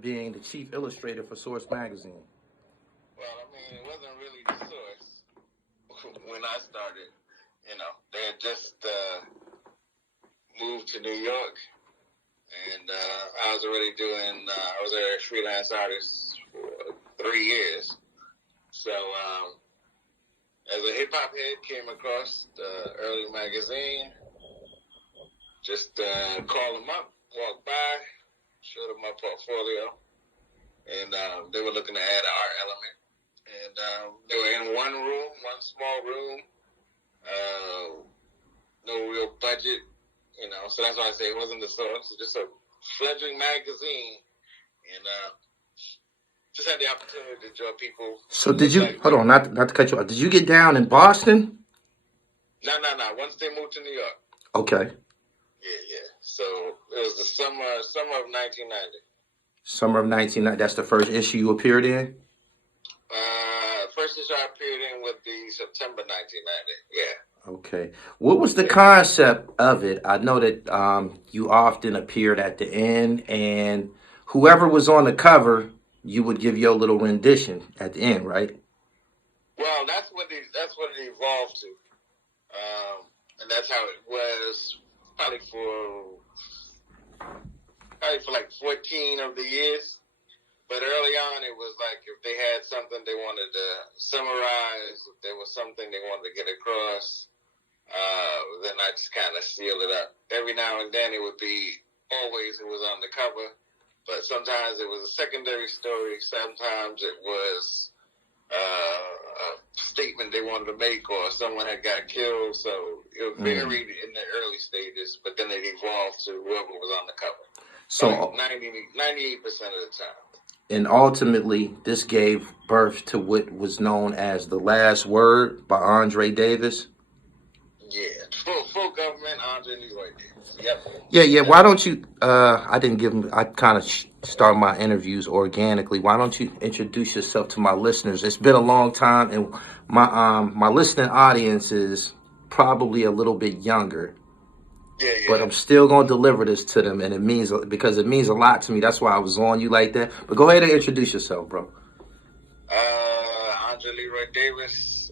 being the chief illustrator for Source magazine? Well, I mean, it wasn't really the Source when I started. You know, they had just moved to New York, and I was already doing. I was a freelance artist for 3 years. So, as a hip hop head, came across the early magazine. Just called them up, walked by, showed them my portfolio, and they were looking to add an art element. And they were in one room, one small room, no real budget, you know. So that's why I say it wasn't the Source. It was just a fledgling magazine, and just had the opportunity to draw people. So did you, hold on, not to cut you off, did you get down in Boston? No. Once they moved to New York. Okay. Yeah. So it was the summer of 1990. Summer of 1990. That's the first issue you appeared in? First issue I appeared in would be September 1990. Yeah. Okay. What was the concept of it? I know that you often appeared at the end, and whoever was on the cover, you would give your little rendition at the end, right? Well, that's what it evolved to, and that's how it was. Probably for like 14 of the years. But early on, it was like if they had something they wanted to summarize, if there was something they wanted to get across, then I just kind of sealed it up. Every now and then, it would be always it was on the cover, but sometimes it was a secondary story. Sometimes it was a statement they wanted to make, or someone had got killed. So it varied in the early stages, but then it evolved to whoever was on the cover. So like 98% of the time. And ultimately, this gave birth to what was known as The Last Word by Andre Davis. Yeah, full government, Andre Leroy Davis. Yep. Yeah. Why don't you? I didn't give him. I kind of start my interviews organically. Why don't you introduce yourself to my listeners? It's been a long time, and my listening audience is probably a little bit younger. Yeah. But I'm still gonna deliver this to them, and it means a lot to me. That's why I was on you like that. But go ahead and introduce yourself, bro. Andre Leroy Davis,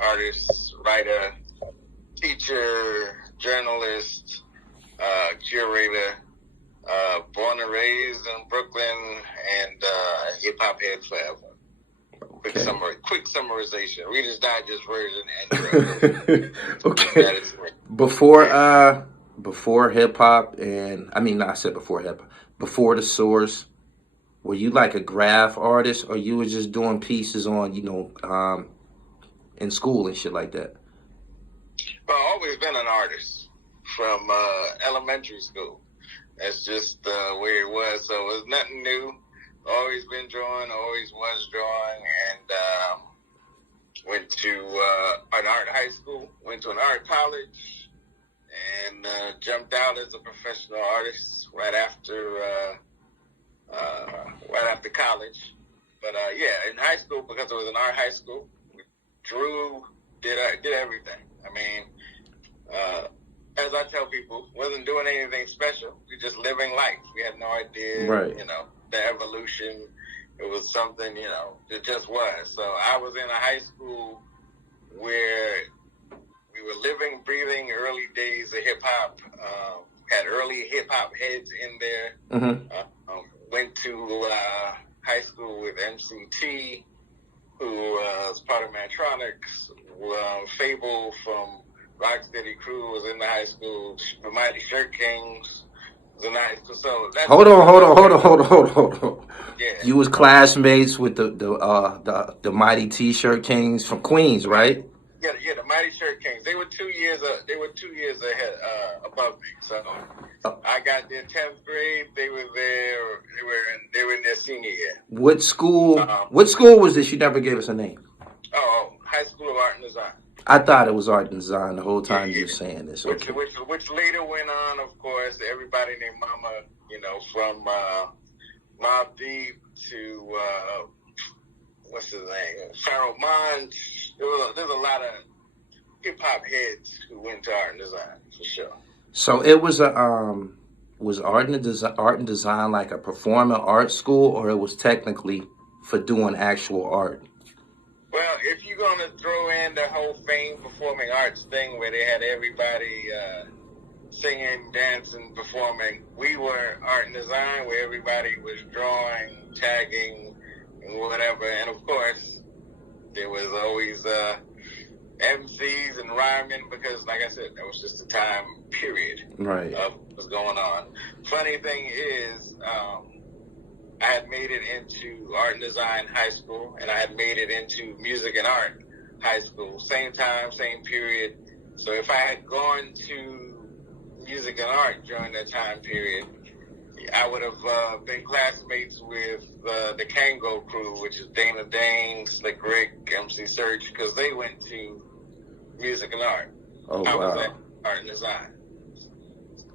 artist, writer, teacher, journalist, curator, born and raised in Brooklyn, and hip hop head forever. Quick summarization. Reader's Digest version. And okay. Before hip hop, and I mean, I said before hip hop. Before the Source, were you like a graph artist, or you were just doing pieces on, in school and shit like that? Well, I've always been an artist from elementary school. That's just the way it was. So it was nothing new. Always been drawing, always was drawing, and went to an art high school, went to an art college, and jumped out as a professional artist right after college. But in high school, because it was an art high school, we drew, did everything. I mean, as I tell people, wasn't doing anything special. We just living life. We had no idea, right. The evolution. It was something, it just was. So I was in a high school where we were living, breathing early days of hip hop. Had early hip hop heads in there. Mm-hmm. Went to high school with MCT, who was part of Mantronics. Fable from Rocksteady Crew was in the high school. The Mighty Shirt Kings was in the high school. So that's hold on. Yeah. You was classmates with the Mighty T-Shirt Kings from Queens, right? Yeah, the Mighty Shirt Kings. They were 2 years. They were 2 years ahead, above me. So I got there 10th grade. They were there. They were in their senior year. What school? What school was this? You never gave us a name. High School of Art and Design. I thought it was Art and Design the whole time you were saying this. Okay. Which later went on, of course. Everybody named Mama, from Mobb Deep to what's his name, Pharaoh Monch. There's a lot of hip hop heads who went to Art and Design for sure. So it was was art and design like a performing art school, or it was technically for doing actual art? Well, if you're going to throw in the whole fame performing arts thing where they had everybody singing, dancing, performing, we were art and design where everybody was drawing, tagging, and whatever. And of course, there was always MCs and rhyming because, like I said, that was just the time period of what was going on. Funny thing is, I had made it into art and design high school, and I had made it into music and art high school. Same time, same period. So if I had gone to music and art during that time period, I would have been classmates with the Kango crew, which is Dana Dane, Slick Rick, MC Search, because they went to music and art. Oh, I was wow. at art and design.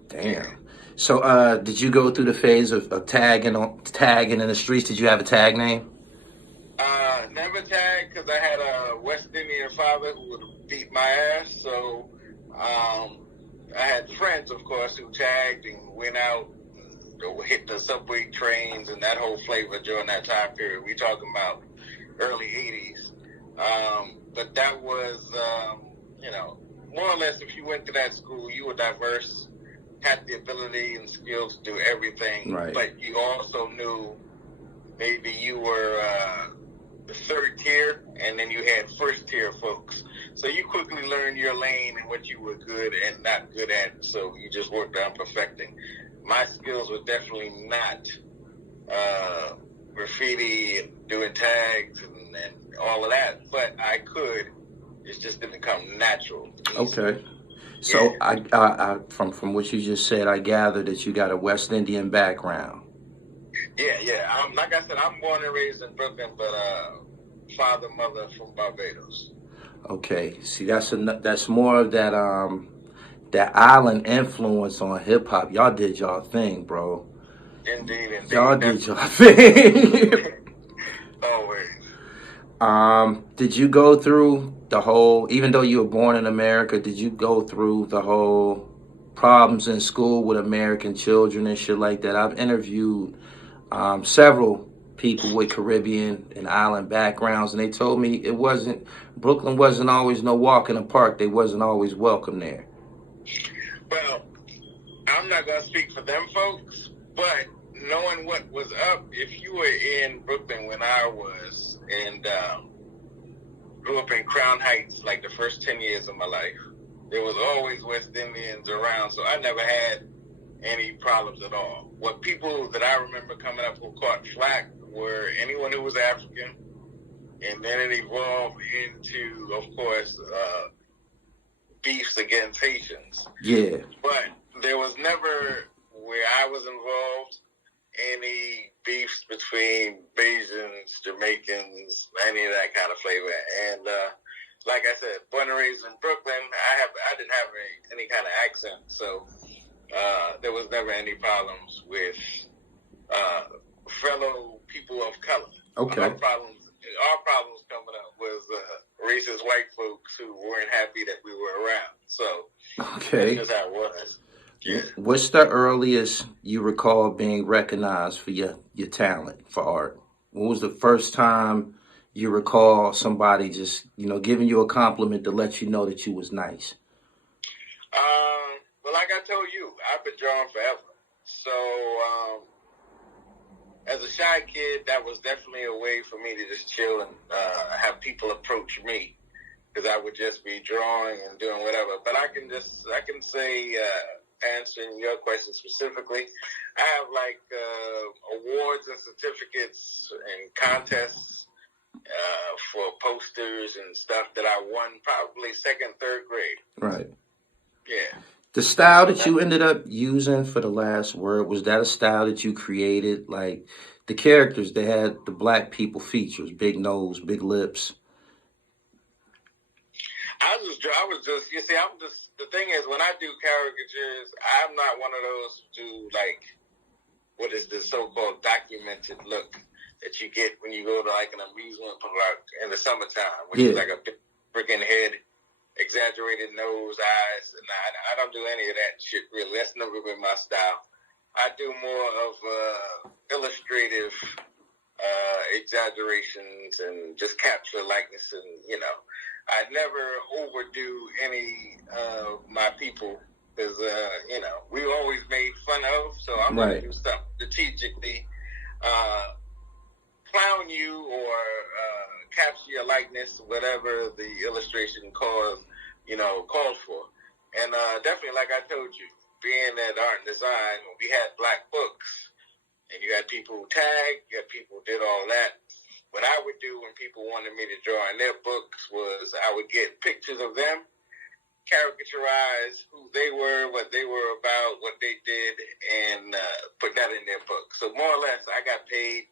Damn. So, did you go through the phase of tagging in the streets? Did you have a tag name? Never tagged because I had a West Indian father who would beat my ass. So I had friends, of course, who tagged and went out and hit the subway trains and that whole flavor during that time period. We talking about early 80s. But that was, more or less if you went to that school, you were diverse, had the ability and skills to do everything, but you also knew maybe you were the third tier, and then you had first tier folks. So you quickly learned your lane and what you were good and not good at, so you just worked on perfecting. My skills were definitely not graffiti, doing tags, and all of that, but I could. It just didn't come natural. Okay. So I from what you just said, I gather that you got a West Indian background. Yeah. Like I said, I'm born and raised in Brooklyn, but father, mother from Barbados. Okay. See, that's more of that island influence on hip hop. Y'all did y'all thing, bro. Indeed. Y'all did y'all thing. Always. Did you go through the whole, even though you were born in America, did you go through the whole problems in school with American children and shit like that? I've interviewed several people with Caribbean and island backgrounds, and they told me Brooklyn wasn't always no walk in the park. They wasn't always welcome there. Well, I'm not going to speak for them folks, but knowing what was up, if you were in Brooklyn when I was, and grew up in Crown Heights like the first 10 years of my life, there was always West Indians around, so I never had any problems at all. What people that I remember coming up who caught flack were anyone who was African, and then it evolved into, of course, beefs against Haitians. Yeah. But there was never, where I was involved, any beefs between Bajans, Jamaicans, any of that kind of flavor. And like I said, born and raised in Brooklyn, I didn't have any kind of accent, so there was never any problems with fellow people of color. Okay. Our problems coming up was racist white folks who weren't happy that we were around. So that's just how it was. Yeah. What's the earliest you recall being recognized for your talent for art? When was the first time you recall somebody just, giving you a compliment to let you know that you was nice? Well, like I told you, I've been drawing forever. So, as a shy kid, that was definitely a way for me to just chill and have people approach me, because I would just be drawing and doing whatever. But I can say, answering your question specifically, I have like awards and certificates and contests for posters and stuff that I won probably second, third grade. Right. Yeah. The style that you ended up using for the last word, was that a style that you created? Like the characters, they had the black people features, big nose, big lips. The thing is, when I do caricatures, I'm not one of those who do like, what is the so-called documented look that you get when you go to like an amusement park in the summertime, which is like a big freaking head, exaggerated nose, eyes, and I don't do any of that shit really. That's never been my style. I do more of illustrative exaggerations and just capture likeness, and I never overdo any of my people because we always made fun of. So I'm gonna do something strategically, clown you or capture your likeness, whatever the illustration calls for. And definitely, like I told you, being at art and design, we had black books. And you had people who tagged, you had people who did all that. What I would do when people wanted me to draw in their books was I would get pictures of them, caricaturize who they were, what they were about, what they did, and put that in their book. So more or less, I got paid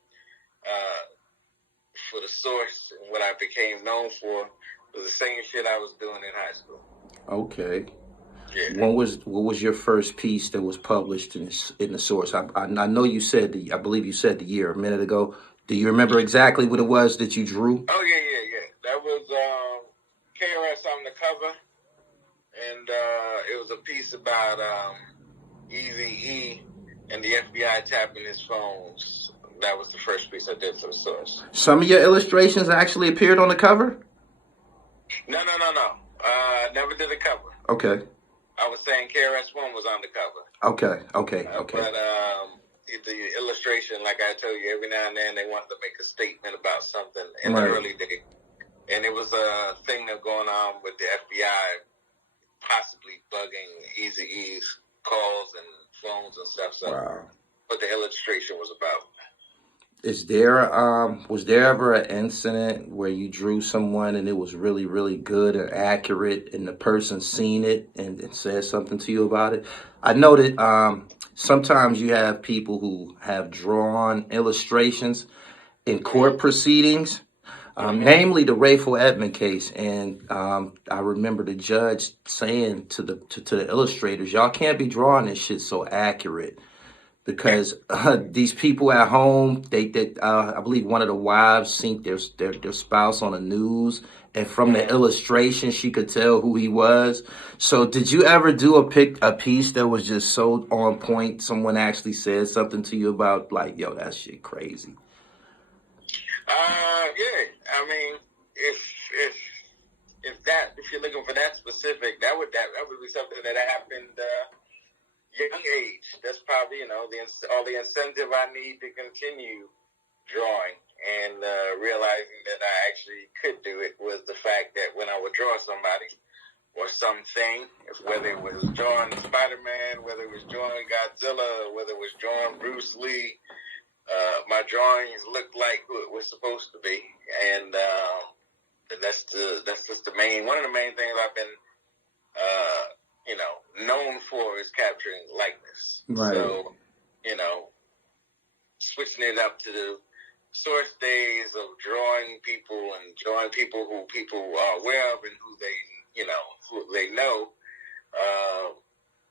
for the source, and what I became known for was the same shit I was doing in high school. Okay. Yeah. What was your first piece that was published in the source? I know you said I believe you said the year a minute ago. Do you remember exactly what it was that you drew? Oh yeah. That was KRS on the cover, and it was a piece about Eazy-E and the FBI tapping his phones. That was the first piece I did for the source. Some of your illustrations actually appeared on the cover? No. Never did a cover. Okay. I was saying KRS-One was on the cover. Okay. But the illustration, like I told you, every now and then they wanted to make a statement about something in the early days. And it was a thing that going on with the FBI possibly bugging Eazy-E's calls and phones and stuff. So what the illustration was about. Was there ever an incident where you drew someone and it was really, really good and accurate and the person seen it and said something to you about it? I know that sometimes you have people who have drawn illustrations in court proceedings, namely the Rafer Edmond case. And I remember the judge saying to the illustrators, y'all can't be drawing this shit so accurate. Because these people at home, I believe one of the wives seen their spouse on the news, and from the illustration, she could tell who he was. So, did you ever do a piece that was just so on point? Someone actually said something to you about like, "Yo, that shit crazy." Yeah. I mean, if you're looking for that specific, that would be something that happened. Young age. That's probably all the incentive I need to continue drawing, and realizing that I actually could do it was the fact that when I would draw somebody or something, whether it was drawing Spider-Man, whether it was drawing Godzilla, whether it was drawing Bruce Lee, my drawings looked like who it was supposed to be, and that's just one of the main things I've been known for is capturing likeness. Right. So, switching it up to the source days of drawing people who people are aware of and who they know.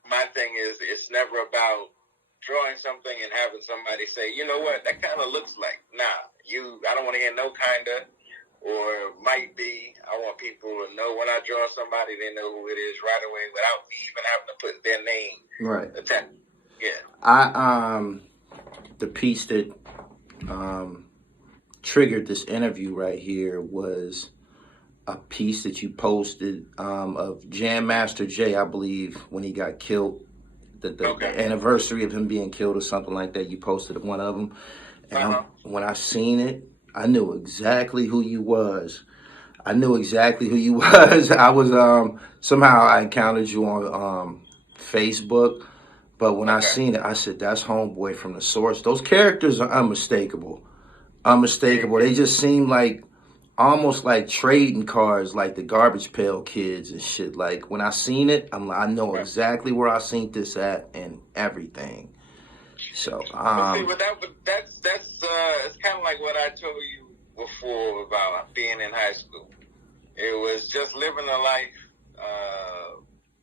My thing is, it's never about drawing something and having somebody say, you know what, that kind of looks like. I don't want to hear no kinda or might be. I want people to know when I draw somebody, they know who it is right away without me even having to put their name. Right. Yeah. The piece that triggered this interview right here was a piece that you posted of Jam Master Jay, I believe, when he got killed. The anniversary of him being killed or something like that. You posted one of them. And when I seen it, I knew exactly who you was. I was somehow I encountered you on Facebook, but when I seen it, I said, that's homeboy from the source. Those characters are unmistakable. They just seem like almost like trading cards, like the Garbage Pail Kids and shit. Like when I seen it, I know exactly where I seen this at and everything. So that's it's kind of like what I told you before about being in high school. It was just living a life,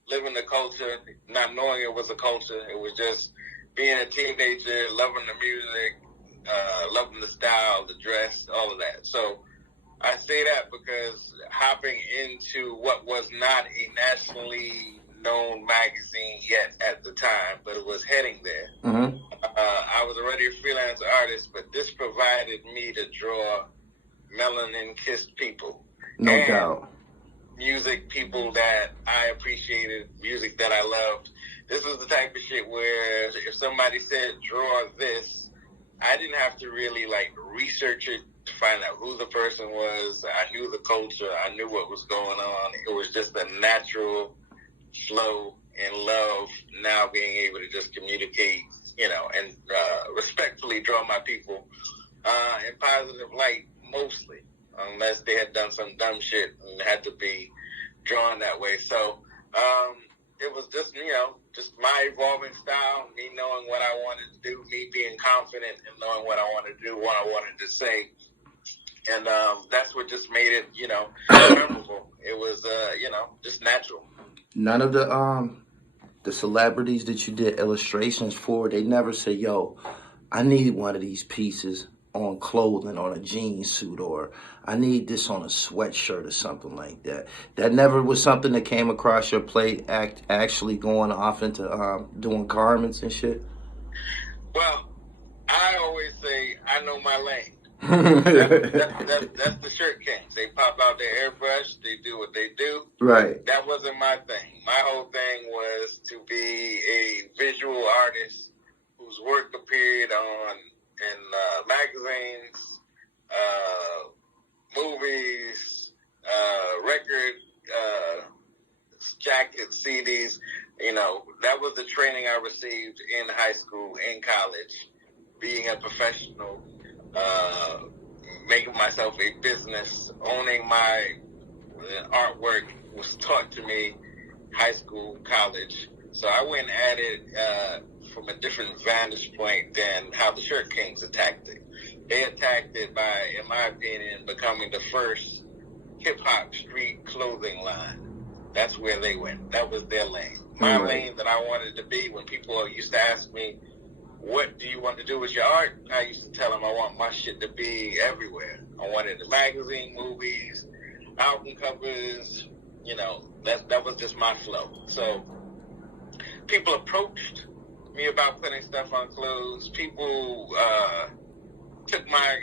living the culture, not knowing it was a culture. It was just being a teenager, loving the music, loving the style, the dress, all of that. So I say that because hopping into what was not a nationally known magazine yet at the time, but it was heading there. Mm-hmm. I was already a freelance artist, but this provided me to draw melanin-kissed people. No doubt. Music, people that I appreciated, music that I loved. This was the type of shit where if somebody said, draw this, I didn't have to really, like, research it to find out who the person was. I knew the culture. I knew what was going on. It was just a natural flow and love, now being able to just communicate, you know, and respectfully draw my people in positive light, mostly, unless they had done some dumb shit and had to be drawn that way. So it was just, you know, just my evolving style, me knowing what I wanted to do, me being confident and knowing what I wanted to do, what I wanted to say. And that's what just made it, you know, memorable. It was, you know, just natural. None of the celebrities that you did illustrations for, they never say, yo, I need one of these pieces on clothing, on a jean suit, or I need this on a sweatshirt or something like that. That never was something that came across your plate, actually going off into doing garments and shit? Well, I always say I know my lane. That's the shirt kings. They pop out their airbrush. They do what they do. Right. That wasn't my thing. My whole thing was to be a visual artist whose work appeared in magazines, movies, record jackets, CDs. You know, that was the training I received in high school, in college, being a professional. Making myself a business, owning my artwork was taught to me high school, college. So I went at it from a different vantage point than how the Shirt Kings attacked it. They attacked it by, in my opinion, becoming the first hip-hop street clothing line. That's where they went. That was their lane. My lane that I wanted to be, when people used to ask me, what do you want to do with your art? I used to tell them I want my shit to be everywhere. I wanted the magazine, movies, album covers, you know, that was just my flow. So people approached me about putting stuff on clothes. People took my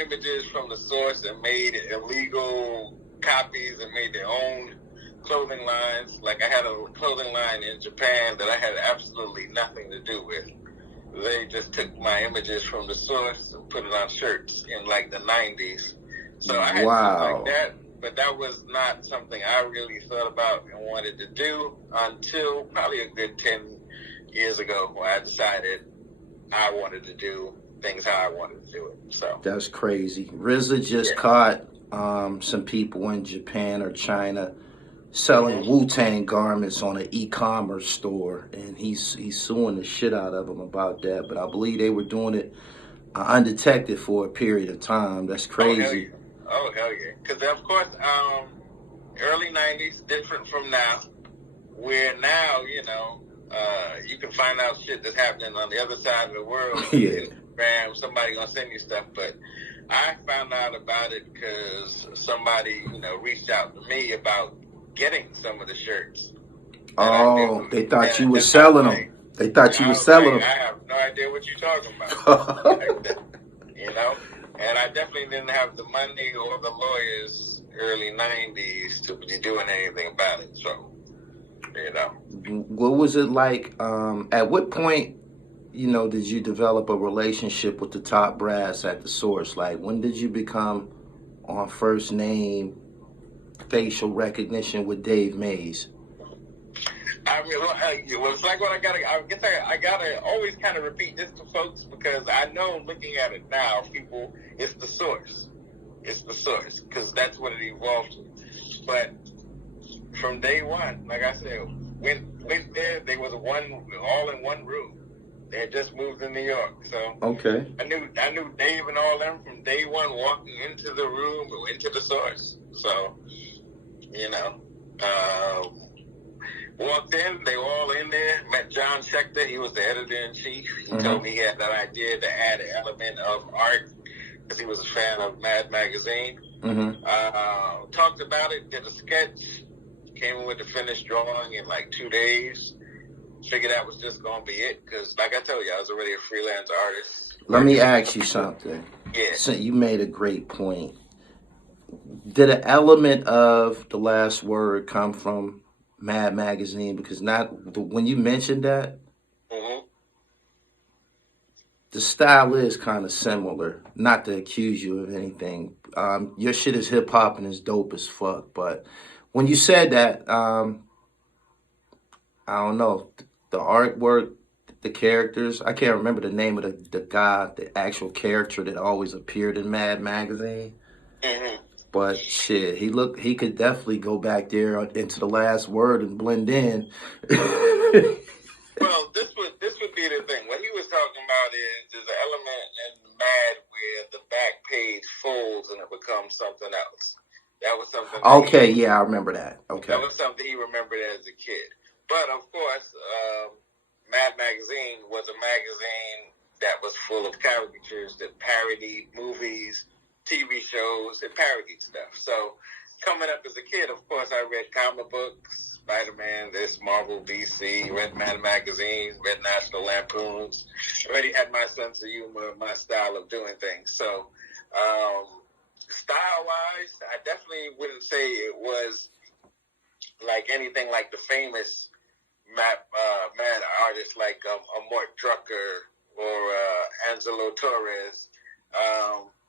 images from the source and made illegal copies and made their own clothing lines. Like I had a clothing line in Japan that I had absolutely nothing to do with. They just took my images from the source and put it on shirts in like the 90s. So I had something like that, but that was not something I really thought about and wanted to do until probably a good 10 years ago when I decided I wanted to do things how I wanted to do it. So that's crazy. RZA just caught some people in Japan or China selling wu-tang garments on an e-commerce store, and he's suing the shit out of them about that. But I believe they were doing it undetected for a period of time. That's crazy. Oh, hell yeah. Because, of course, early 90s, different from now, where now, you know, you can find out shit that's happening on the other side of the world. Instagram, somebody gonna send you stuff. But I found out about it because somebody, you know, reached out to me about getting some of the shirts. Oh, they thought you were selling them. They thought you were selling them. I have no idea what you're talking about. You know? And I definitely didn't have the money or the lawyers early 90s to be doing anything about it. So, you know. What was it like? At what point, you know, did you develop a relationship with the top brass at the source? Like, when did you become on first name facial recognition with Dave Mays? I mean, well, it's like what I gotta always kind of repeat this to folks, because I know, looking at it now, people, it's the source. It's the source, because that's what it evolved to. But from day one, like I said, went there, they was all in one room. They had just moved to New York, so I knew Dave and all them from day one, walking into the room or into the source. So, you know, walked in, they were all in there. Met John Schechter, he was the editor-in-chief. He told me he had that idea to add an element of art because he was a fan of Mad Magazine. Talked about it, did a sketch, came in with the finished drawing in like 2 days. Figured that was just gonna be it, because like I told you, I was already a freelance artist. Let me ask you something. Yeah. So you made a great point. Did an element of the last word come from Mad Magazine? Because when you mentioned that, Mm-hmm. the style is kind of similar. Not to accuse you of anything. Your shit is hip hop and is dope as fuck. But when you said that, I don't know, the artwork, the characters. I can't remember the name of the guy, the actual character that always appeared in Mad Magazine. Mm-hmm. But shit, he could definitely go back there into the last word and blend in. Well, this would be the thing. What he was talking about is there's an element in Mad where the back page folds and it becomes something else. That was something. Okay, yeah, I remember that. Okay. That was something he remembered as a kid. But of course, Mad Magazine was a magazine that was full of caricatures that parodied movies, TV shows, and parodied stuff. So coming up as a kid, of course, I read comic books, Spider-Man, this, Marvel, DC, read Mad Magazine, read National Lampoons. Already had my sense of humor, my style of doing things. So style-wise, I definitely wouldn't say it was like anything like the famous mad artists like Mort Drucker or Angelo Torres.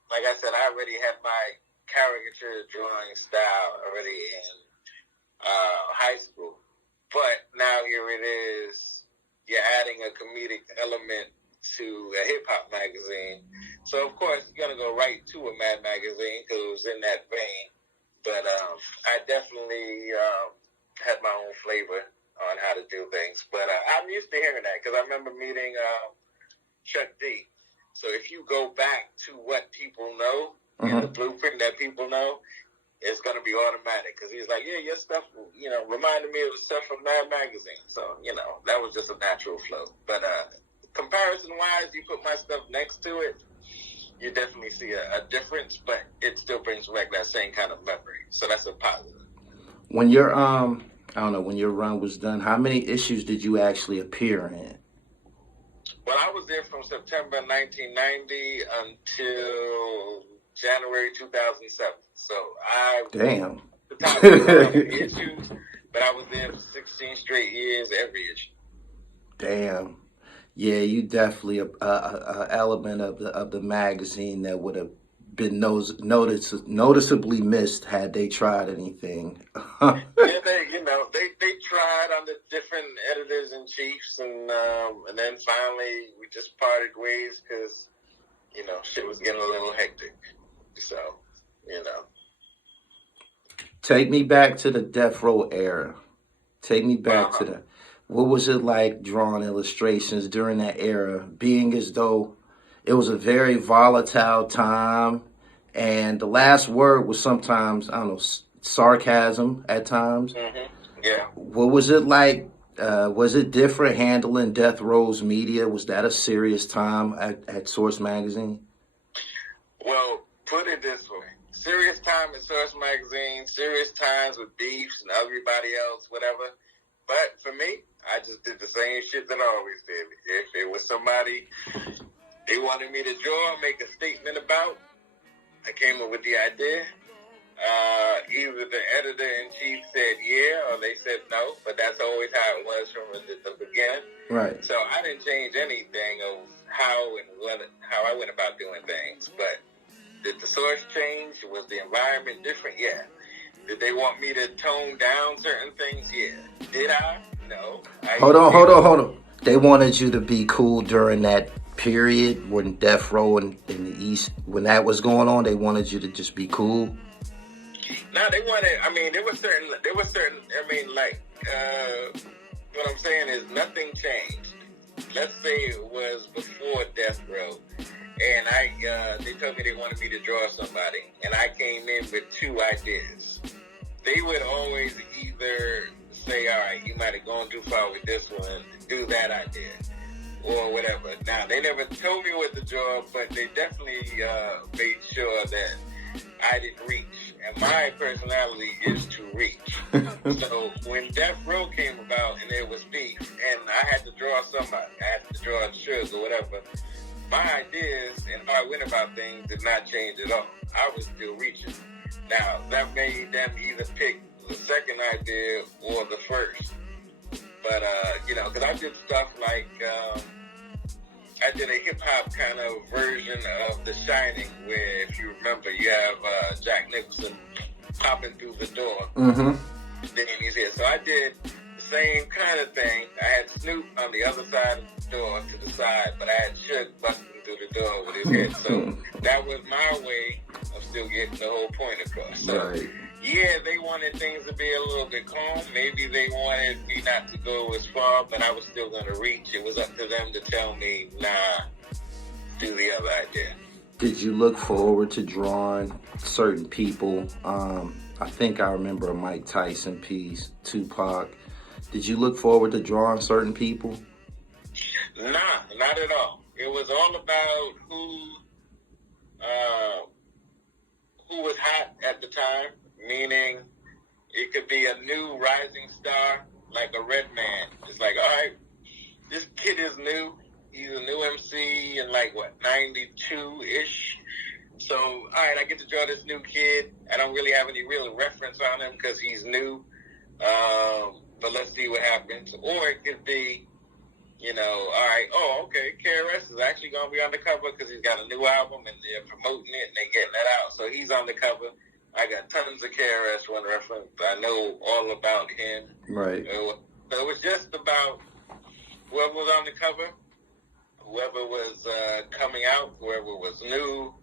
Like I said, I already had my caricature drawing style already in high school. But now here it is, you're adding a comedic element to a hip-hop magazine. So, of course, you're going to go right to a Mad Magazine because it was in that vein. But I definitely had my own flavor on how to do things. But I'm used to hearing that because I remember meeting Chuck D. So if you go back to what people know, and the blueprint that people know, it's going to be automatic. Because he's like, yeah, your stuff, reminded me of the stuff from Mad Magazine. So, that was just a natural flow. But comparison-wise, you put my stuff next to it, you definitely see a difference, but it still brings back that same kind of memory. So that's a positive. When your when your run was done, how many issues did you actually appear in? Well, I was there from September 1990 until January 2007. So Damn. The top of the issues, but I was there for 16 straight years, every issue. Damn. Yeah, you definitely a element of the magazine that would have been noticeably missed had they tried anything. Yeah, they tried under different editors in chiefs, and then finally we just parted ways because shit was getting a little hectic. So Take me back to the THRU era. Take me back to the. What was it like drawing illustrations during that era, being as though it was a very volatile time, and the last word was sometimes, I don't know, sarcasm at times. Mm-hmm. Yeah. What was it like? Was it different handling THRU's media? Was that a serious time at Source Magazine? Well, put it this way. Serious time at Source Magazine, serious times with beefs and everybody else, whatever. But for me, I just did the same shit that I always did. If it was somebody they wanted me to draw, make a statement about, I came up with the idea. Either the editor-in-chief said yeah or they said no, but that's always how it was from the beginning. Right. So I didn't change anything of how I went about doing things. But did the source change? Was the environment different? Yeah. Did they want me to tone down certain things? Yeah. Did I? No. Hold on. They wanted you to be cool during that period when THRU in the East, when that was going on. They wanted you to just be cool. No, they wanted. There were certain. What I'm saying is nothing changed. Let's say it was before THRU, and they told me they wanted me to draw somebody, and I came in with two ideas. They would always either say, all right, you might have gone too far with this one, do that idea, or whatever. Now, they never told me what to draw, but they definitely made sure that I didn't reach. and my personality is to reach. So when THRU came about and it was beef, and I had to draw somebody, I had to draw Suge or whatever, my ideas and how I went about things did not change at all. I was still reaching. Now, that made them either pick the second idea or the first. But, because I did stuff like, I did a hip-hop kind of version of The Shining, where, if you remember, you have Jack Nicholson popping through the door. Mm-hmm. Then he's here. So I did the same kind of thing. I had Snoop on the other side of the door to the side, but I had Suge busting through the door with his head. So that was my way of still getting the whole point across. So, Right. yeah, they wanted things to be a little bit calm. Maybe they wanted me not to go as far, but I was still going to reach. It was up to them to tell me, nah, do the other idea. Did you look forward to drawing certain people? I think I remember a Mike Tyson piece, Tupac. Did you look forward to drawing certain people? Nah, not at all. It was all about who was hot at the time, meaning it could be a new rising star, like a Red Man. It's like, all right, this kid is new. He's a new MC in 92-ish. So, all right, I get to draw this new kid. I don't really have any real reference on him because he's new. But let's see what happens. Or it could be, all right, okay, KRS is actually going to be on the cover because he's got a new album and they're promoting it and they're getting that out. So he's on the cover. I got tons of KRS One reference. I know all about him. Right. So it was just about whoever was on the cover, whoever was coming out, whoever was new,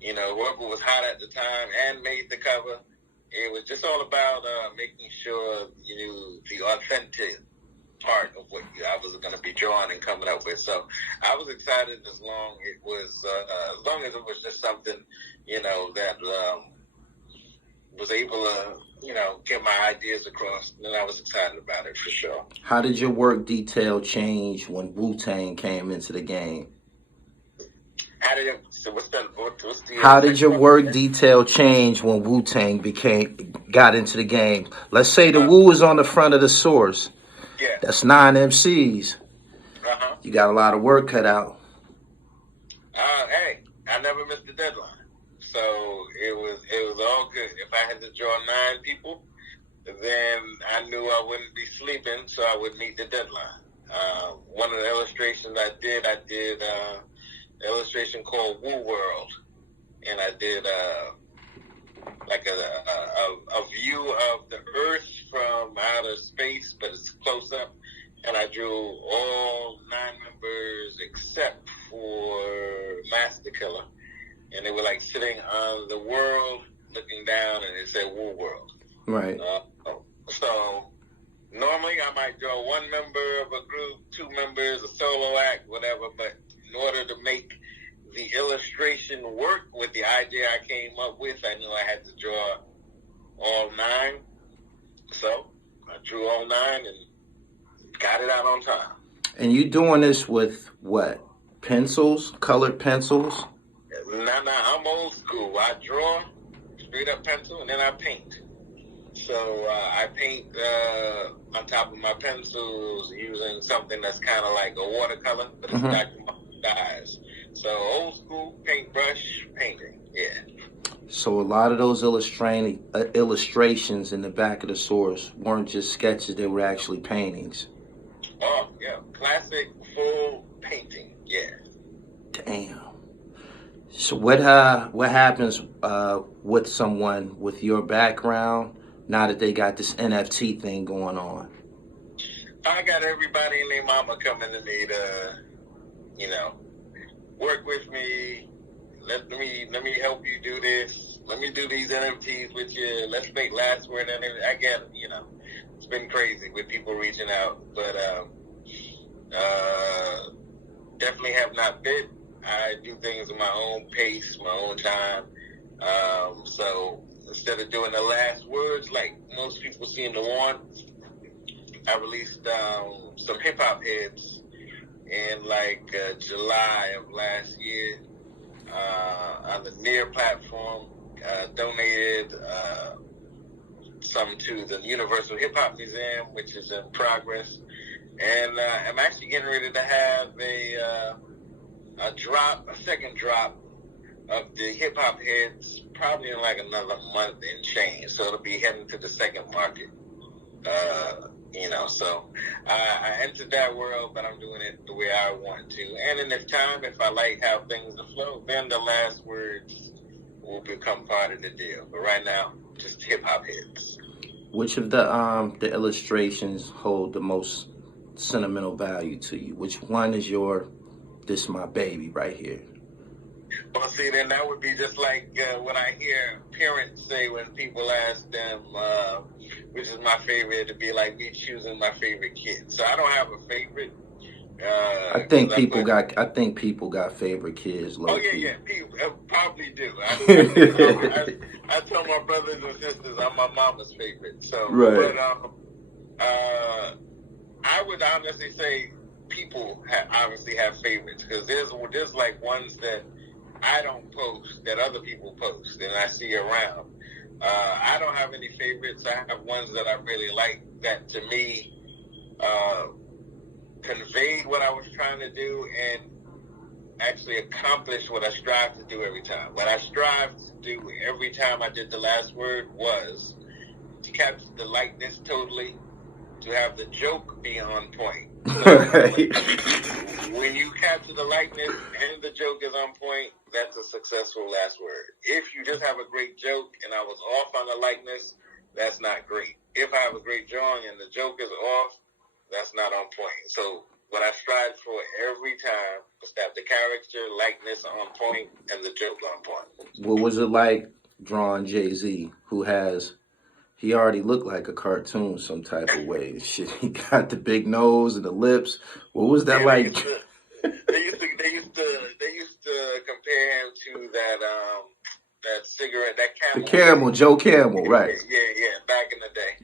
whoever was hot at the time and made the cover. It was just all about making sure you knew the authentic part of what I was going to be drawing and coming up with. So I was excited as long as it was just something, that was able to, get my ideas across. And I was excited about it for sure. How did your work detail change when Wu-Tang came into the game? How did your work detail change when Wu-Tang got into the game? Let's say the Wu is on the front of the source. Yeah. That's 9 MCs. Uh-huh. You got a lot of work cut out. Hey, I never missed the deadline. So it was all good. If I had to draw 9 people, then I knew I wouldn't be sleeping, so I would meet the deadline. One of the illustrations I did an illustration called Woo World. And I did a view of the Earth from outer space, but it's close up. And I drew all 9 members except for Master Killer. And they were sitting on the world, looking down, and it said Woo World. Right. So normally I might draw 1 member of a group, 2 members, a solo act, whatever. But in order to make the illustration work with the idea I came up with, I knew I had to draw all 9. So I drew all 9 and got it out on time. And you doing this with what? Pencils? Colored pencils? Nah, I'm old school. I draw straight up pencil and then I paint. So I paint on top of my pencils using something that's kind of like a watercolor, but it's not dyes. So old school paintbrush painting, yeah. So a lot of those illustrations in the back of the source weren't just sketches; they were actually paintings. Oh yeah, classic full painting, yeah. Damn. So what happens with someone with your background now that they got this NFT thing going on? I got everybody and their mama coming to me to, work with me. Let me help you do this. Let me do these NFTs with you. Let's make last word. And I get it, it's been crazy with people reaching out, but definitely have not bit. I do things at my own pace, my own time. So instead of doing the last words like most people seem to want, I released some hip hop heads in July of last year on the Near platform. donated some to the Universal Hip Hop Museum, which is in progress. And I'm actually getting ready to have a second drop of the hip hop heads, probably in like another month and change. So it'll be heading to the second market. So I entered that world, but I'm doing it the way I want to. And in this time, if I like how things are flow, then the last words will become part of the deal. But right now, just hip hop heads. Which of the illustrations hold the most sentimental value to you? Which one is your, this my baby right here? Well, see, then that would be just like what I hear parents say when people ask them, which is my favorite, it'd be like me choosing my favorite kid. So I don't have a favorite. I think people got favorite kids. Oh yeah, people probably do. I tell my brothers and sisters I'm my mama's favorite. So, right. But I would honestly say people obviously have favorites, because there's like ones that I don't post that other people post and I see around. I don't have any favorites. I have ones that I really like that to me conveyed what I was trying to do and actually accomplished what I strive to do every time. What I strive to do every time I did the last word was to capture the likeness totally, to have the joke be on point. So when you capture the likeness and the joke is on point, that's a successful last word. If you just have a great joke and I was off on the likeness, that's not great. If I have a great drawing and the joke is off, that's not on point. So what I strive for every time is to have the character, likeness on point, and the joke on point. What was it like drawing Jay-Z, who has, he already looked like a cartoon some type of way? Shit, he got the big nose and the lips. What was that like? They used to compare him to that cigarette, that Camel. The Camel, Joe Camel, right? Yeah, back in the day.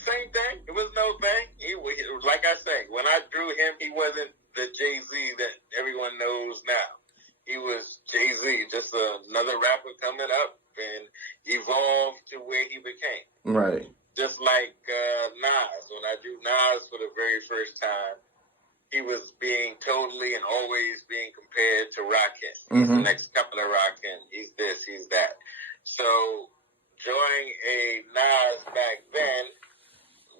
Same thing. It was no thing. Like I say, when I drew him, he wasn't the Jay-Z that everyone knows now. He was Jay-Z, just another rapper coming up and evolved to where he became. Right. Just like Nas. When I drew Nas for the very first time, he was being totally and always being compared to Rakim. He's the next couple of Rakim. He's this, he's that. So drawing a Nas back then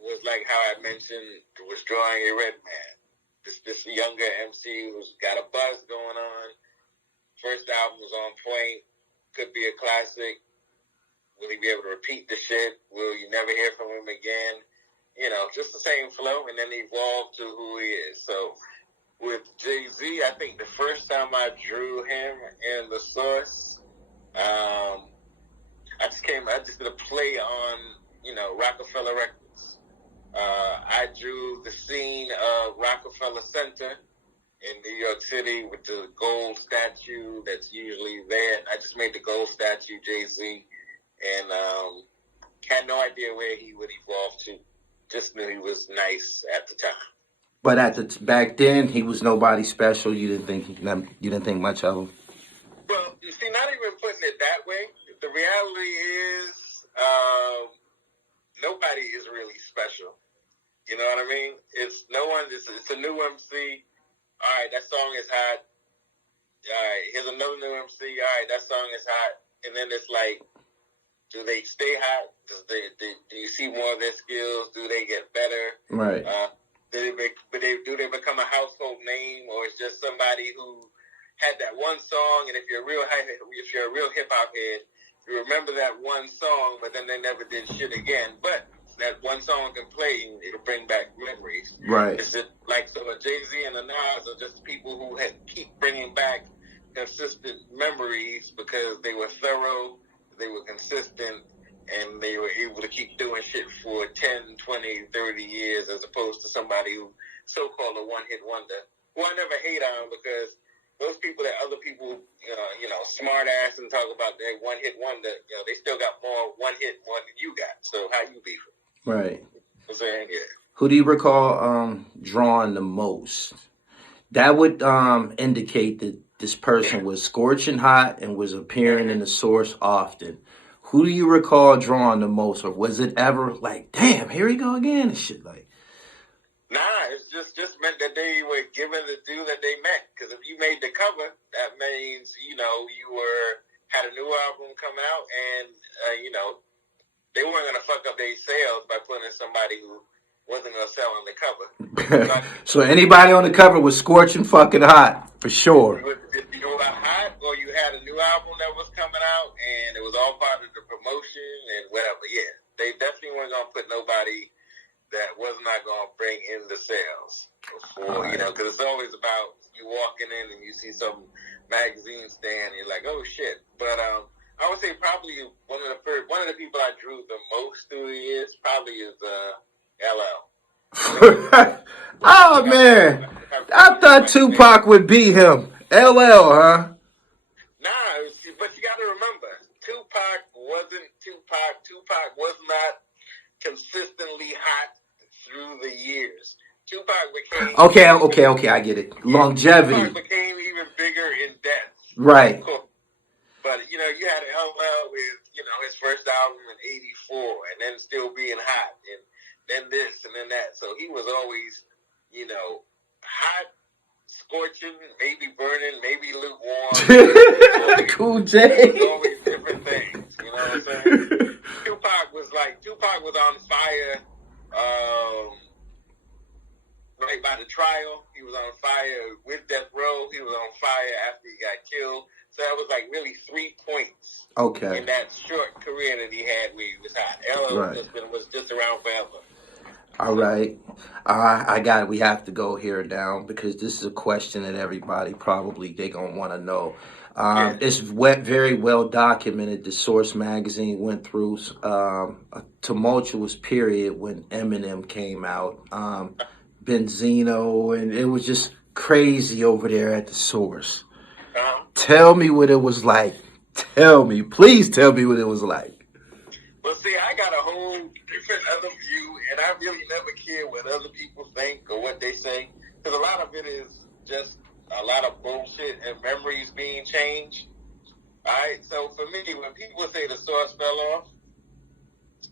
was like how I mentioned, was drawing a Redman. This younger MC who's got a buzz going on. First album was on point. Could be a classic. Will he be able to repeat the shit? Will you never hear from him again? You know, just the same flow, and then evolve to who he is. So with Jay-Z, I think the first time I drew him in the source, I just did a play on, Rockefeller Records. I drew the scene of Rockefeller Center in New York City with the gold statue that's usually there. I just made the gold statue Jay-Z, and had no idea where he would evolve to. Just knew he was nice at the time. But back then, he was nobody special. You didn't think much of him. Well, you see, not even putting it that way. The reality is, nobody is really special. You know what I mean? It's a new MC. All right, that song is hot. All right, here's another new MC. All right, that song is hot. And then it's like, do they stay hot? Do you see more of their skills? Do they get better? Right. Do they become a household name, or it's just somebody who had that one song? And if you're a real hip hop head, you remember that one song, but then they never did shit again. But that one song can play, and it'll bring back memories. Right. It's just like, so a Jay-Z and a Nas are just people who keep bringing back consistent memories because they were thorough, they were consistent, and they were able to keep doing shit for 10, 20, 30 years, as opposed to somebody who so-called a one-hit wonder, who I never hate on, because those people that other people, smart ass and talk about their one-hit wonder, they still got more one-hit more than you got. So how you beefing? Right. I'm saying, yeah. Who do you recall drawing the most? That would indicate that this person was scorching hot and was appearing in the source often. Who do you recall drawing the most, or was it ever like, damn, here we go again and shit like? Nah, it's just meant that they were given the due that they meant. Because if you made the cover, that means you had a new album coming out, and they weren't gonna fuck up their sales by putting somebody who wasn't gonna sell on the cover. So anybody on the cover was scorching fucking hot for sure. If you were hot, or you had a new album that was coming out, and it was all part of the promotion and whatever. Yeah, they definitely weren't gonna put nobody that was not going to bring in the sales. Because it's always about you walking in and you see some magazine stand, and you're like, oh shit. But I would say probably one of the people I drew the most through the years probably is LL. Oh man, I thought Tupac would beat him. LL, huh? Nah, but you got to remember, Tupac wasn't Tupac. Tupac was not consistently hot through the years. Tupac became Okay, I get it. Longevity. Tupac became even bigger in depth. Right. But you had LL with his first album in '84, and then still being hot, and then this and then that. So he was always hot, scorching, maybe burning, maybe lukewarm. Cool J. It was always different things. You know what I'm saying? Tupac was on fire. Right by the trial, he was on fire with THRU. He was on fire after he got killed. So that was like really 3 points. Okay. In that short career that he had where he was hot. LL was just around forever. All right. I got it. We have to go here now because this is a question that everybody probably they gonna want to know. It's very well documented. The Source magazine went through a tumultuous period when Eminem came out, Benzino, and it was just crazy over there at the Source. Tell me what it was like. Please tell me what it was like. Well, see, I got a whole different other view, and I really never care what other people think or what they say, because a lot of it is just a lot of bullshit and memories being changed. All right, so for me, when people say the Source fell off,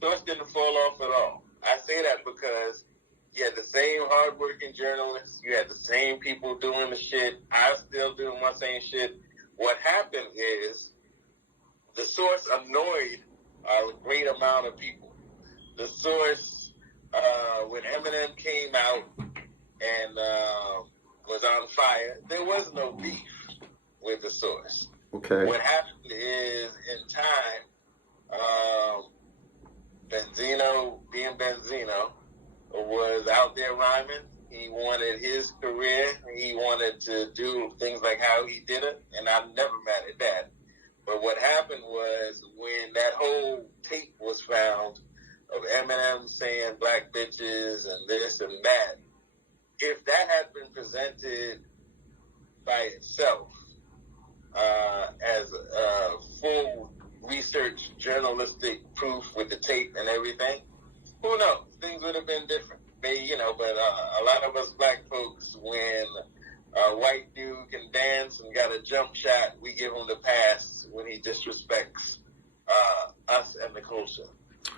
Source didn't fall off at all. I say that because you had the same hardworking journalists, you had the same people doing the shit. I was still doing my same shit. What happened is the Source annoyed a great amount of people. The Source, when Eminem came out and was on fire, there was no beef with the Source. Okay. What happened is, in time, Benzino, being Benzino, was out there rhyming. He wanted his career. He wanted to do things like how he did it, and I'm never mad at that. But what happened was when that whole tape was found of Eminem saying black bitches and this and that, if that had been presented by itself as a full research journalistic proof with the tape and everything, who knows? Things would have been different. But a lot of us black folks, when a white dude can dance and got a jump shot, we give him the pass when he disrespects us and the culture.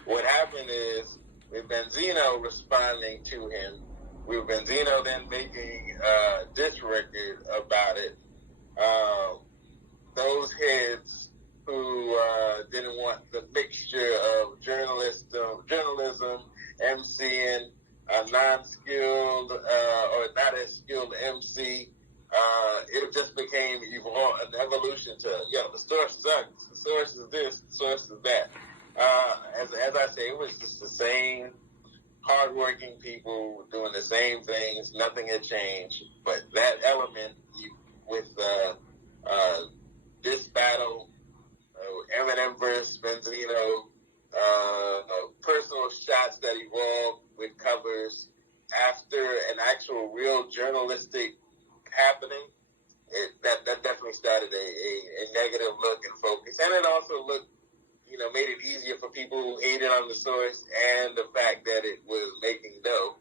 What happened is, with Benzino responding to him, with Benzino then making a diss record about it, those heads who didn't want the mixture of journalism, MCing, a non-skilled or not as skilled MC, it just became an evolution to, the Source sucks, the Source is this, the Source is that. As I say, it was just the same hardworking people doing the same things. Nothing had changed. But that element with this battle, Eminem versus Benzino, personal shots that evolved with covers after an actual real journalistic happening, that definitely started a negative look and focus. And it also made it easier for people who hated on the Source and the fact that it was making dough.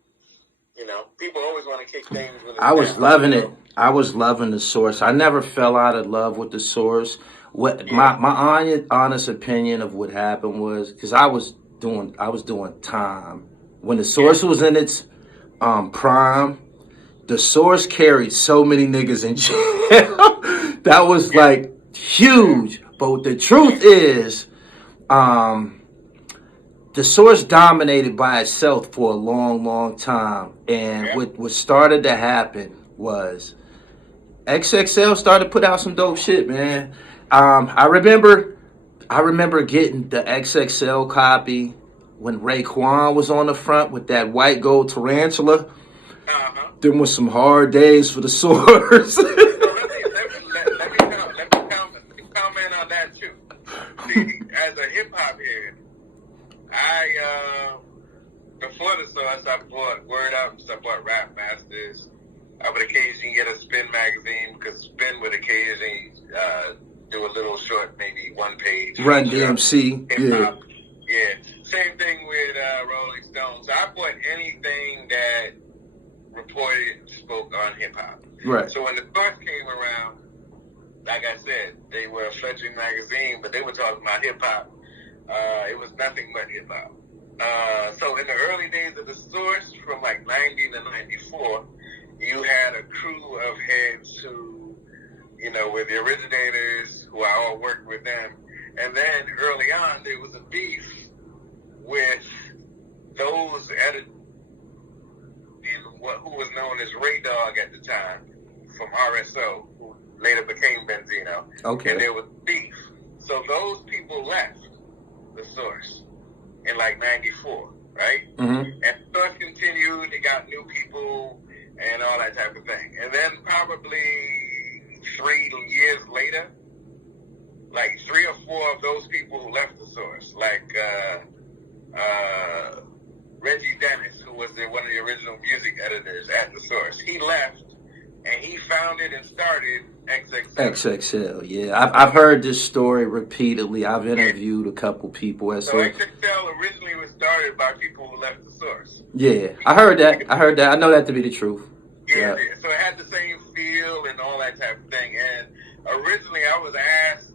You know, people always want to kick things when it's I was down. loving it. I was loving the Source. I never fell out of love with the Source. What Yeah. my honest opinion of what happened was because I was doing time when the Source was in its prime. The Source carried so many niggas in jail. That was like huge. But the truth is, the Source dominated by itself for a long, long time. And what started to happen was XXL started to put out some dope shit, man. I remember getting the XXL copy when Raekwon was on the front with that white gold tarantula. Them was some hard days for the Source. So let me comment on that too. See, as a hip hop head, before the Source, I bought Word Up, I bought Rap Masters. I would occasionally get a Spin magazine because Spin would occasionally do a little short, maybe one page. Run DMC, yeah. Yeah. Same thing with Rolling Stones. So I bought anything that reported spoke on hip hop. Right. So when the Source came around, like I said, they were a fledgling magazine, but they were talking about hip hop. It was nothing but hip hop. So in the early days of the Source, from like 90 to 94, you had a crew of heads who, you know, were the originators, who I all worked with them. And then early on, there was a beef with those editors, who was known as Ray Dog at the time, from RSO, who later became Benzino. Okay. And there was beef. So those people left the Source in like 94, right? Mm-hmm. And the Source continued, they got new people and all that type of thing. And then probably 3 years later, like 3 or 4 of those people who left the Source, like Reggie Dennis, who was one of the original music editors at the Source, he left and he founded and started XXL. XXL, yeah. I've heard this story repeatedly. I've interviewed a couple people. So XXL originally was started by people who left the Source. Yeah, I heard that. I know that to be the truth. Yeah. So it had the same feel and all that type of thing. And originally I was asked,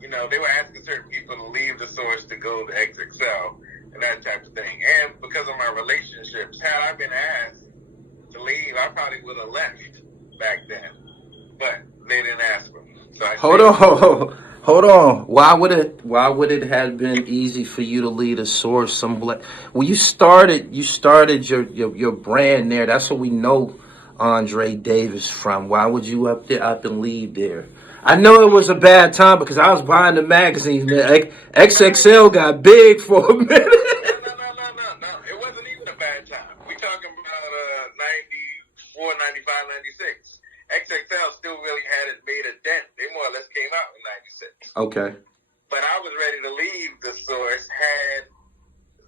you know, they were asking certain people to leave the Source to go to XXL and that type of thing. And because of my relationships, had I been asked to leave, I probably would have left back then. But they didn't ask me. So Hold on. Why would it have been easy for you to lead a Source? Well, you started your brand there. That's what we know Andre Davis from. Why would you up and leave there? I know it was a bad time because I was buying the magazines. XXL got big for a minute. No. It wasn't even a bad time. We talking about 94, 95, 96. XXL still really hadn't made a dent. They more or less came out in 96. Okay. But I was ready to leave the Source had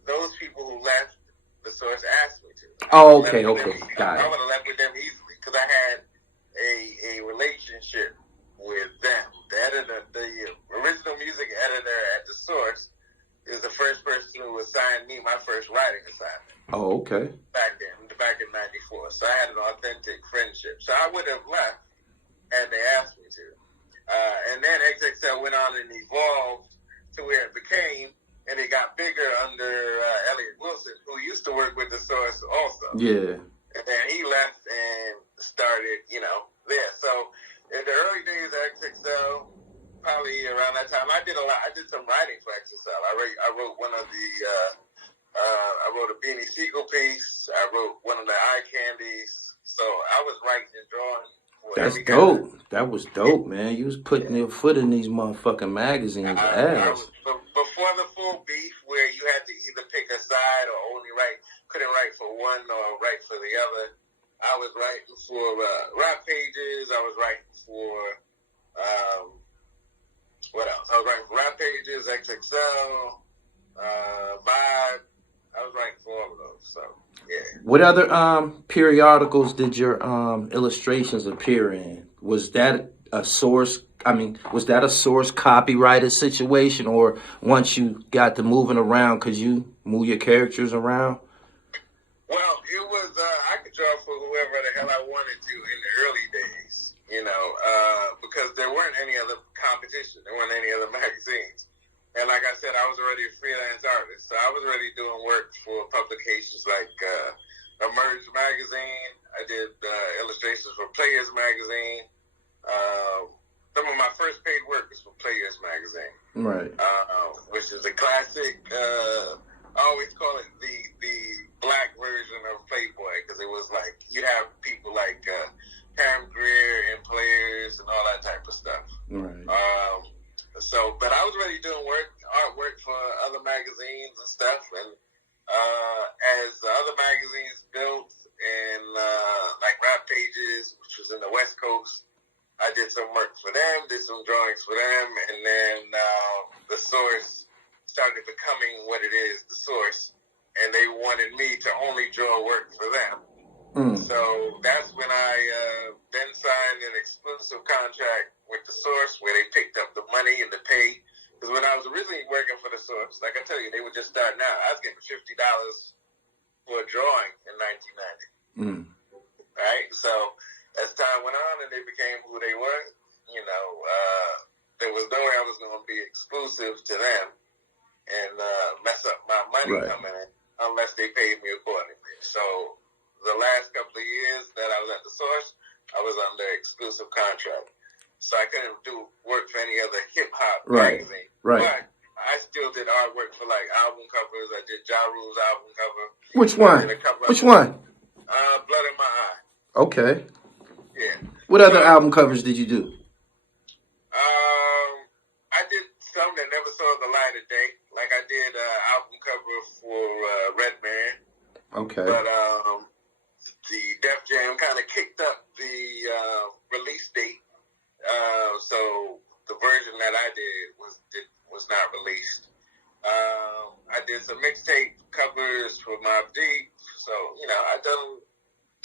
those people who left the Source asked me to. Oh, okay. Got it. I would have left with them easily because I had a relationship with them. The editor, the original music editor at the Source, is the first person who assigned me my first writing assignment. Oh, okay. Back in 94. So I had an authentic friendship. So I would have left had they asked me to. And then XXL went on and evolved to where it became, and it got bigger under Elliot Wilson, who used to work with the Source also. Yeah. And then he left and started, you know, there. So in the early days of XXL, probably around that time, I did some writing for XXL. I wrote one of the, I wrote a Beanie Siegel piece. I wrote one of the eye candies. So I was writing and drawing. That's dope. That was dope, man. You was putting your foot in these motherfucking magazines' ass. Before the full beef, where you had to either pick a side or only couldn't write for one or write for the other. I was writing for Rap Pages. I was writing for what else? I was writing for Rap Pages, XXL, Vibe. I was writing for all of those. So yeah. What other periodicals did your illustrations appear in? Was that a Source? I mean, was that a Source copyrighted situation, or once you got to moving around, could you move your characters around? Well, it was. I could whoever the hell I wanted to in the early days, because there weren't any other competition. There weren't any other magazines. And like I said, I was already a freelance artist. So I was already doing work for publications like Emerge Magazine. I did illustrations for Players Magazine. Some of my first paid work was for Players Magazine. Right. Which is a classic. I always call it the black version of Playboy, because it was like you'd have people like Pam Grier and Players and all that type of stuff. Right. But I was already doing artwork for other magazines and stuff, and as the other magazines built, and like Rap Pages, which was in the West Coast, I did some work for them, did some drawings for them, and then The Source started becoming what it is, The Source, and they wanted me to only draw work for them. So that's when I then signed an exclusive contract with The Source, where they picked up the money and the pay. Because when I was originally working for The Source, like I tell you, they were just starting out. I was getting $50 for a drawing in 1990. Right? So as time went on and they became who they were, there was no way I was going to be exclusive to them and mess up my money coming in unless they paid me accordingly. So the last couple of years that I was at The Source, I was under exclusive contract. So I couldn't do work for any other hip-hop magazine. Right. But I still did artwork for, like, album covers. I did THRU's album cover. Which one? Which one? Blood in My Eye. Okay. Yeah. What other album covers did you do? I did some that never saw the light of day. Like, I did an album cover for Redman. Okay. But the Def Jam kind of kicked up the release date. So the version that I did was not released. I did some mixtape covers for Mobb Deep. So, I done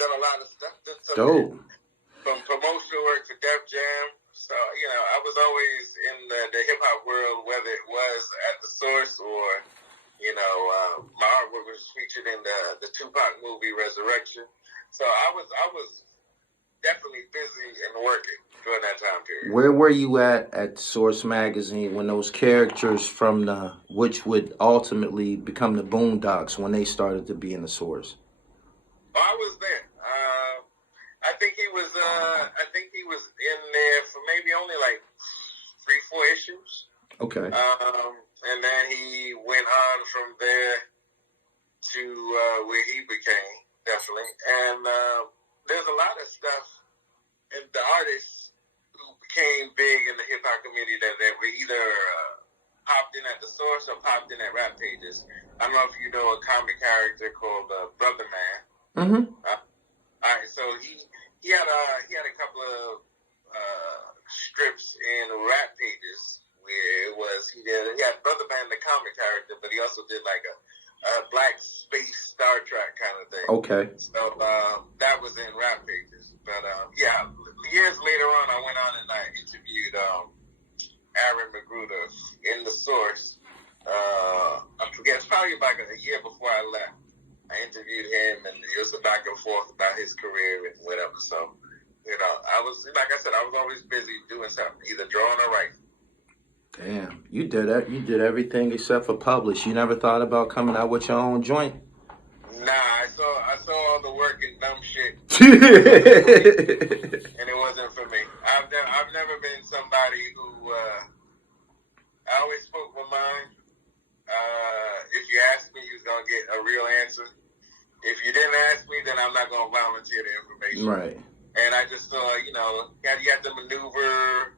a lot of stuff. Did some promotional work for Def Jam. So, I was always in the hip hop world, whether it was at The Source or, my artwork was featured in the Tupac movie Resurrection. So I was definitely busy and working during that time period. Where were you at Source Magazine when those characters from which would ultimately become the Boondocks, when they started to be in The Source? Oh, I was there. I think he was in there for maybe only like 3-4 issues. Okay. And then he went on from there to where he became, definitely. And there's a lot of stuff and the artists who became big in the hip hop community that were either popped in at The Source or popped in at Rap Pages. I don't know if you know a comic character called Brother Man. Mm-hmm. All right, so he had a couple of strips in Rap Pages where it was he had Brother Man the comic character, but he also did like a black space Star Trek kind of thing. Okay. So that was in Rap Pages. But years later on, I went on and I interviewed Aaron Magruder in The Source. I forget, it's probably about a year before I left. I interviewed him, and it was a back and forth about his career and whatever. So, I was, like I said, I was always busy doing something, either drawing or writing. Damn, you did everything except for publish. You never thought about coming out with your own joint? Nah, I saw all the work and dumb shit, and it wasn't for me. I've never been somebody who I always spoke my mind. If you asked me, you was gonna get a real answer. If you didn't ask me, then I'm not gonna volunteer the information. Right. And I just thought, you had to maneuver.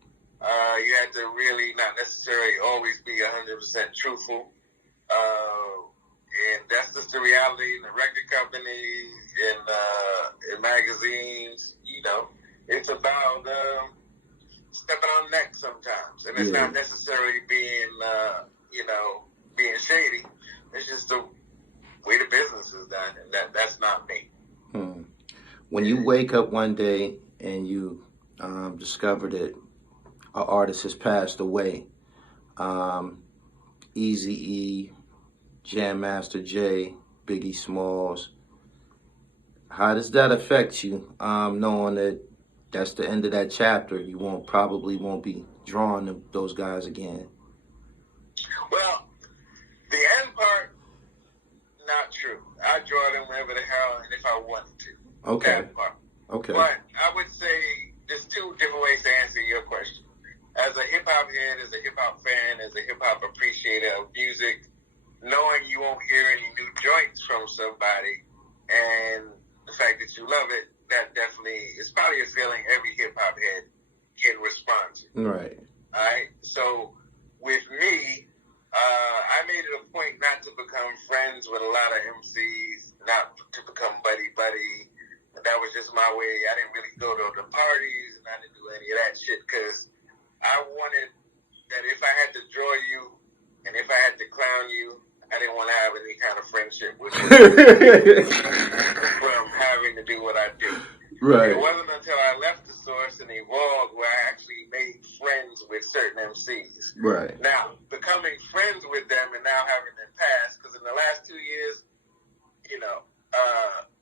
You had to really not necessarily always be 100% truthful. And that's just the reality in the record company, in magazines. It's about stepping on necks sometimes. And it's not necessarily being, being shady. It's just the way the business is done. And that's not me. When you wake up one day and you discover that an artist has passed away, Eazy-E, Jam Master Jay, Biggie Smalls, How does that affect you, knowing that that's the end of that chapter? You probably won't be drawing those guys again. Well, the end part, not true. I draw them whenever the hell and if I wanted to. Okay. That part. Okay. But I would say there's two different ways to answer your question. As a hip hop head, as a hip hop fan, as a hip hop appreciator of music, knowing you won't hear any new joints from somebody, and the fact that you love it, that definitely is probably a feeling every hip hop head can respond to. Right. All right. So with me, I made it a point not to become friends with a lot of MCs, not to become buddy. That was just my way. I didn't really go to the parties, and I didn't do any of that shit because I wanted that if I had to draw you and if I had to clown you, I didn't want to have any kind of friendship with you from having to do what I do. Right. It wasn't until I left the source and evolved where I actually made friends with certain MCs. Right. Now, becoming friends with them and now having them pass, because in the last 2 years, you know,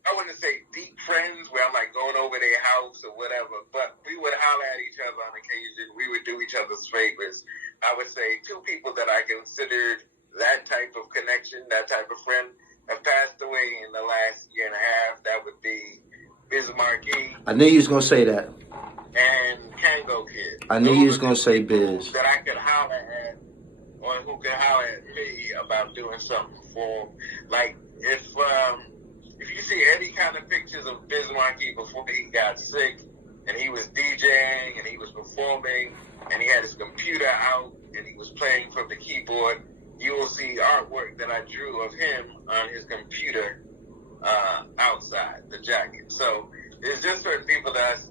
I wouldn't say deep friends where I'm like going over their house or whatever, but we would holler at each other on occasion. We would do each other's favors. I would say two people that I considered that type of connection, that type of friend, have passed away in the last year and a half. That would be Biz Marquis. I knew you was gonna say that. And Kango Kid. I knew you was gonna say Biz. That I could holler at, or who could holler at me about doing something for them. Like if you see any kind of pictures of Biz Marquis before he got sick, and he was DJing and he was performing, and he had his computer out and he was playing from the keyboard, you will see artwork that I drew of him on his computer outside the jacket. So there's just certain people that I,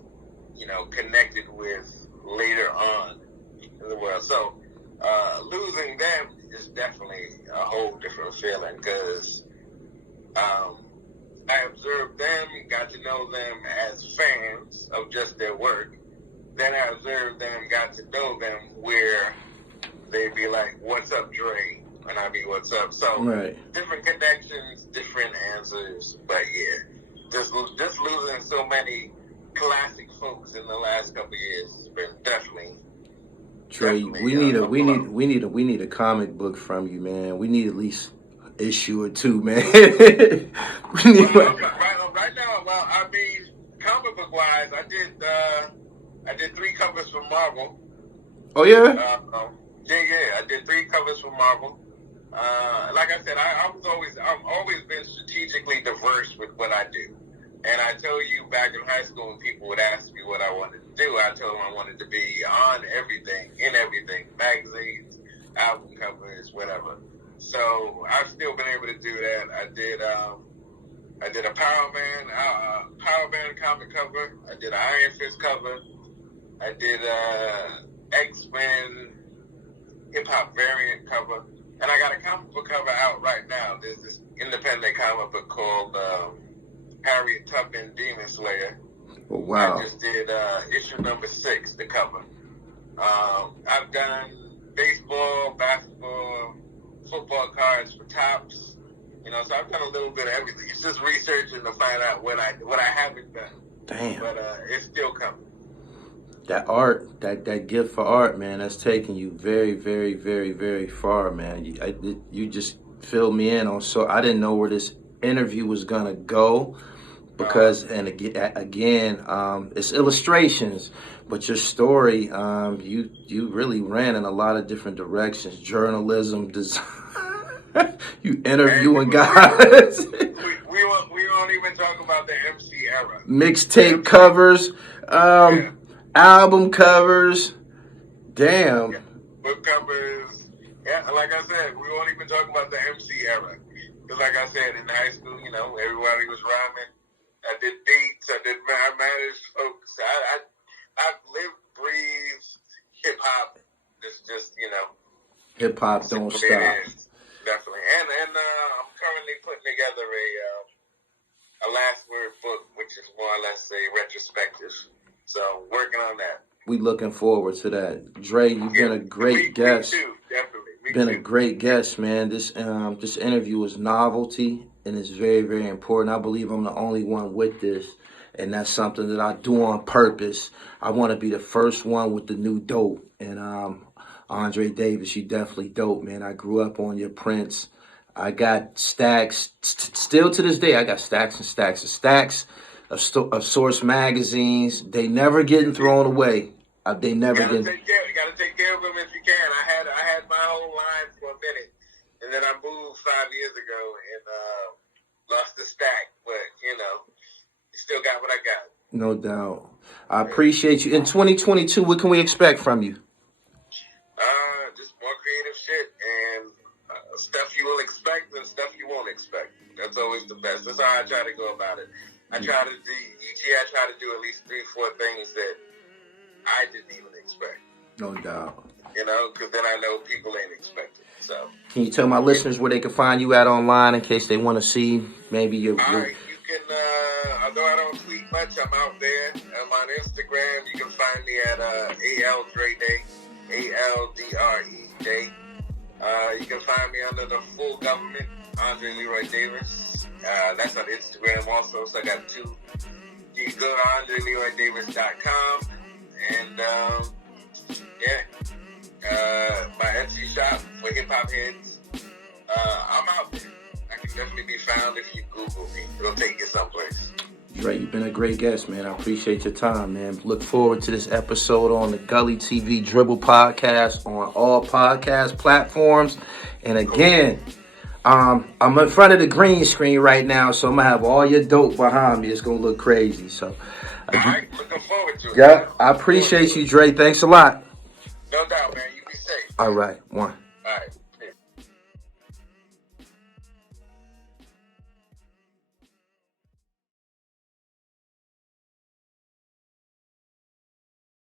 connected with later on in the world. So losing them is definitely a whole different feeling because I observed them, got to know them as fans of just their work. Then I observed them, got to know them where they'd be like, "What's up, Dre?" And I'd be, "What's up?" So right. Different connections, different answers. But yeah, just losing so many classic folks in the last couple of years has been definitely. Trey, we need a comic book from you, man. We need at least an issue or two, man. Right now, well, I mean, comic book wise, I did 3 covers for Marvel. Oh yeah. I did 3 covers for Marvel. Like I said, I've always been strategically diverse with what I do. And I tell you, back in high school, when people would ask me what I wanted to do, I told them I wanted to be on everything, in everything, magazines, album covers, whatever. So I've still been able to do that. I did a Power Man comic cover. I did an Iron Fist cover. I did X-Men hip hop variant cover. And I got a comic book cover out right now. There's this independent comic book called Harriet Tubman Demon Slayer. Oh, wow. I just did issue number 6, the cover. I've done baseball, basketball, football cards for Tops. So I've done a little bit of everything. It's just researching to find out what I haven't done. Damn. But it's still coming. That art, that gift for art, man, that's taking you very, very, very, very far, man. You just filled me in on, so I didn't know where this interview was gonna go because, and again, it's illustrations, but your story, you really ran in a lot of different directions, journalism, design. You interviewing guys. We won't even talk about the MC era. Mixtape covers, album covers. Damn. Yeah. Book covers. Yeah, like I said, we won't even talk about the MC era. Because like I said, in high school, everybody was rhyming. I did beats. I managed folks. I've lived, breathed hip-hop. It's just, Hip-hop don't stop. Definitely. And I'm currently putting together a last word book, which is more or less a retrospective. So working on that. We looking forward to that. Dre, you've been a great guest. Me too, definitely. A great guest, man. This interview was novelty. and it's very, very important. I believe I'm the only one with this, and that's something that I do on purpose. I want to be the first one with the new dope, and Andre Davis, you definitely dope, man. I grew up on your prints. I got stacks, still to this day, I got stacks and stacks and stacks of Source magazines. They never getting thrown away. They never You get. gotta take care of them if you can. I had my whole line for a minute, and then I moved 5 years ago and lost the stack. But still got what I got. No doubt. I appreciate you. In 2022, what can we expect from you? Just more creative shit and stuff you will expect and stuff you won't expect. That's always the best. That's how I try to go about it. Each year I try to do at least 3-4 things that I didn't even expect. No doubt. Because then I know people ain't expecting. So, can you tell my listeners where they can find you at online in case they want to see maybe your... All right, you can, although I don't tweet much, I'm out there. I'm on Instagram. You can find me at ALDREDay, ALDREJ. You can find me under the full government, Andre Leroy Davis. That's on Instagram also, so I got 2. You can go to AndreLeroyDavis.com and, my Etsy shop for hip-hop heads. I'm out there. I can definitely be found if you Google me. It'll take you someplace. Dre, you've been a great guest, man. I appreciate your time, man. Look forward to this episode on the Gully TV Dribble podcast on all podcast platforms. And again, I'm in front of the green screen right now, so I'm going to have all your dope behind me. It's going to look crazy. So, all right, looking forward to it. Yeah, I appreciate you, Dre. Thanks a lot. No doubt, man. You be safe. All right, one.